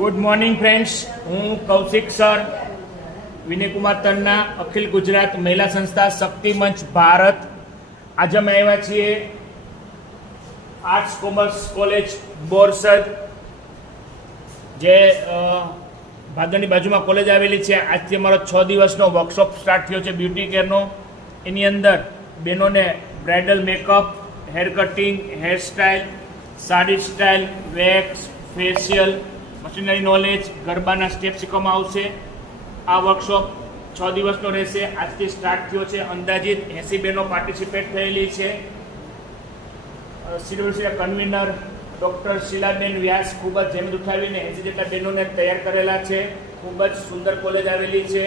Good morning friends, હું Kaushik sir Vinaykumar Tanna, અખિલ ગુજરાત મહિલા સંસ્થા શક્તિ મંચ ભારત. આજે અમે આવ્યા છીએ આર્ટ્સ કોમર્સ કોલેજ બોરસદ, જે ભાદરની બાજુમાં કોલેજ આવેલી છે. આજથી અમારો 6 દિવસનો વર્કશોપ સ્ટાર્ટ થયો છે બ્યુટી કેરનો. એની અંદર બહેનોને bridal makeup, hair cutting, hair style, sari style, wax, facial, machinery knowledge, ગરબાના સ્ટેપ શીખવામાં આવશે. આ વર્કશોપ 6 દિવસનો રહેશે. આજથી સ્ટાર્ટ થયો છે. અંદાજિત 80 બહેનો પાર્ટિસિપેટ થયેલી છે. સીડબ્લ્યુસીના કન્વીનર ડૉક્ટર શીલાબેન વ્યાસ ખૂબ જ જહેમત ઉઠાવીને 80 જેટલા બહેનોને તૈયાર કરેલા છે. ખૂબ જ સુંદર કોલેજ આવેલી છે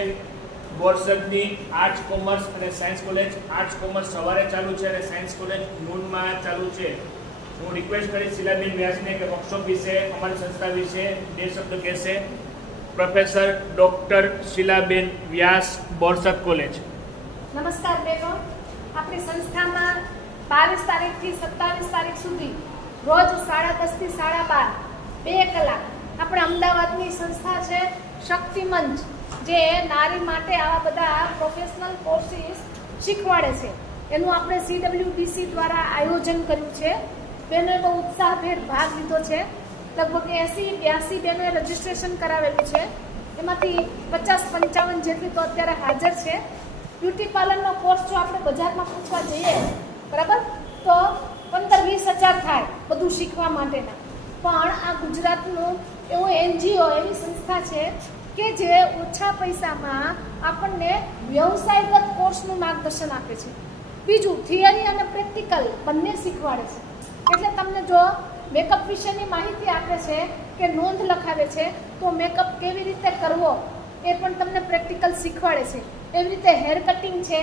બોરસદની. આર્ટ્સ કોમર્સ અને સાયન્સ કોલેજ. આર્ટ્સ કોમર્સ સવારે ચાલુ છે અને સાયન્સ કોલેજ નૂનમાં ચાલુ છે. હું રિક્વેસ્ટ કરીશ શીલાબેન વ્યાસને કે વર્કશોપ વિશે, અમારી સંસ્થા વિશે 2 શબ્દ કહેશે. પ્રોફેસર ડૉક્ટર શીલાબેન વ્યાસ, બોરસદ કોલેજ. નમસ્કાર બહેનો. આપણી સંસ્થામાં 22 તારીખથી 27 તારીખ સુધી રોજ 10:30 થી 12:30 2 કલાક આપણે અમદાવાદની સંસ્થા છે શક્તિ મંચ, જે નારી માટે આવા બધા પ્રોફેશનલ કોર્સીસ શીખવાડે છે. એનું આપણે CWDC દ્વારા આયોજન કર્યું છે. બહેનોએ બહુ ઉત્સાહભેર ભાગ લીધો છે. લગભગ 80-82 બહેનોએ રજીસ્ટ્રેશન કરાવેલું છે. એમાંથી 50-55 જેટલી તો અત્યારે હાજર છે. બ્યુટી પાર્લરનો કોર્સ જો આપણે બજારમાં પૂછવા જઈએ, બરાબર, તો 15-20 હજાર થાય બધું શીખવા માટેના. પણ આ ગુજરાતનું એવું NGO, એવી સંસ્થા છે કે જે ઓછા પૈસામાં આપણને વ્યવસાયગત કોર્સનું માર્ગદર્શન આપે છે. બીજું, થિયરી અને પ્રેક્ટિકલ બંને શીખવાડે છે. એટલે તમને જો મેકઅપ વિશેની માહિતી આપે છે કે નોંધ લખાવે છે, તો મેકઅપ કેવી રીતે કરવો એ પણ તમને પ્રેક્ટિકલ શીખવાડે છે. એવી રીતે હેર કટિંગ છે,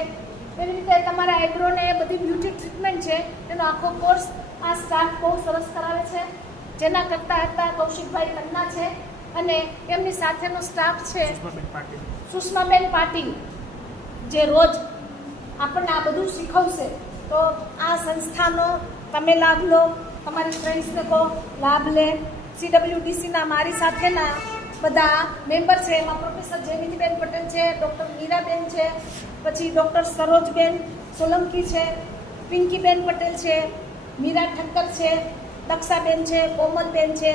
એવી રીતે તમારા આઈબ્રોને એ બધી બ્યુટી ટ્રીટમેન્ટ છે, એનો આખો કોર્સ આ સ્ટાફ બહુ સરસ કરાવે છે. જેના કરતા હતા કૌશિકભાઈ તન્ના છે અને એમની સાથેનો સ્ટાફ છે સુષ્માબેન પાટીલ, જે રોજ આપણને આ બધું શીખવશે. તો આ સંસ્થાનો તમે લાભ લો, તમારી ફ્રેન્ડ્સને કહો લાભ લે. CWDCના મારી સાથેના બધા મેમ્બર છે. એમાં પ્રોફેસર જયમિતીબેન પટેલ છે, ડૉક્ટર મીરાબેન છે, પછી ડૉક્ટર સરોજબેન સોલંકી છે, પિંકીબેન પટેલ છે, મીરા ઠક્કર છે, દક્ષાબેન છે, કોમલબેન છે.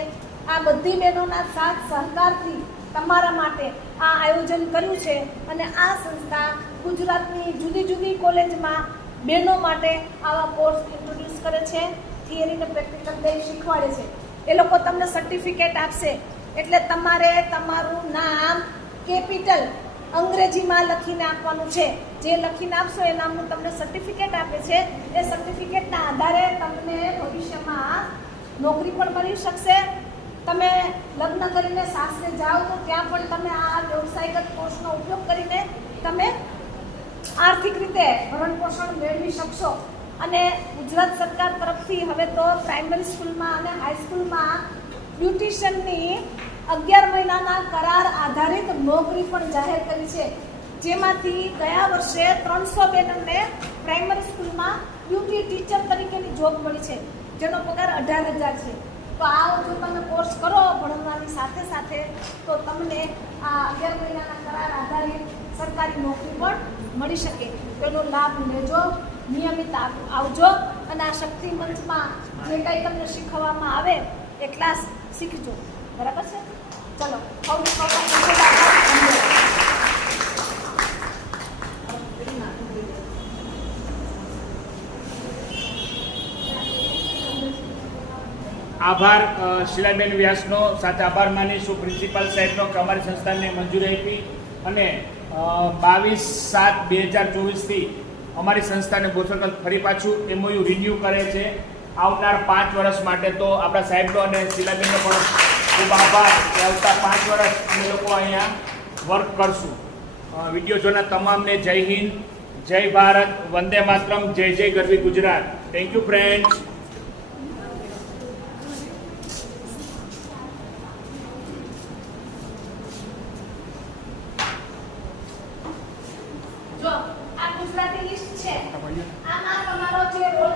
આ બધી બહેનોના સાથ સહકારથી તમારા માટે આ આયોજન કર્યું છે. અને આ સંસ્થા ગુજરાતની જુદી જુદી કોલેજમાં બહેનો માટે આવા કોર્સ ઇન્ટ્રોડ્યુસ કરે છે. થિયરી અને પ્રેક્ટિકલ બે શીખવાડે છે. એ લોકો તમને સર્ટિફિકેટ આપશે. એટલે તમારે તમારું નામ કેપિટલ અંગ્રેજીમાં લખીને આપવાનું છે. જે લખીને આપશો એ નામનું તમને સર્ટિફિકેટ આપે છે. એ સર્ટિફિકેટના આધારે તમને ભવિષ્યમાં નોકરી પણ મળી શકશે. તમે લગ્ન કરીને સાસરે જાઓ તો ત્યાં પણ તમે આ વ્યવસાયગત કોર્સનો ઉપયોગ કરીને તમે આર્થિક રીતે ભરણ પોષણ મેળવી શકશો. અને ગુજરાત સરકાર તરફથી હવે તો પ્રાઇમરી સ્કૂલમાં અને હાઈસ્કૂલમાં બ્યુટિશિયનની 11 મહિનાના કરાર આધારિત નોકરી પણ જાહેર કરી છે. જેમાંથી ગયા વર્ષે 300 બહેનોને પ્રાઇમરી સ્કૂલમાં બ્યુટી ટીચર તરીકેની જોબ મળી છે, જેનો પગાર 18,000 છે. તો આ જો તમે કોર્સ કરો ભણવાની સાથે સાથે, તો તમને આ 11 મહિનાના કરાર આધારિત સરકારી નોકરી પણ મળી શકે. તેનો લાભ લેજો, નિયમિત આવજો અને આ શક્તિ મંચમાં જે કંઈ તમને શીખવવામાં આવે એ ક્લાસ શીખજો. બરાબર છે? ચલો, આભાર શીલાબેન વ્યાસનો. સાથે આભાર માનીશું પ્રિન્સિપાલ સાહેબનો કે અમારી સંસ્થાને મંજૂરી આપી અને 22/7/2024થી અમારી સંસ્થાને બોરસદ ફરી પાછું MOU રિન્યૂ કરે છે આવનાર 5 વર્ષ માટે. તો આપણા સાહેબનો અને શીલાબેનનો પણ ખૂબ આભાર કે આવતા 5 વર્ષ અમે લોકો અહીંયા વર્ક કરશું. વિડીયો જોનાર તમામને જય હિન્દ, જય ભારત, વંદે માતરમ, જય જય ગરવી ગુજરાત. Thank you friends. જો આ ગુજરાતી લિસ્ટ છે. આમાં તમારો જે રોલ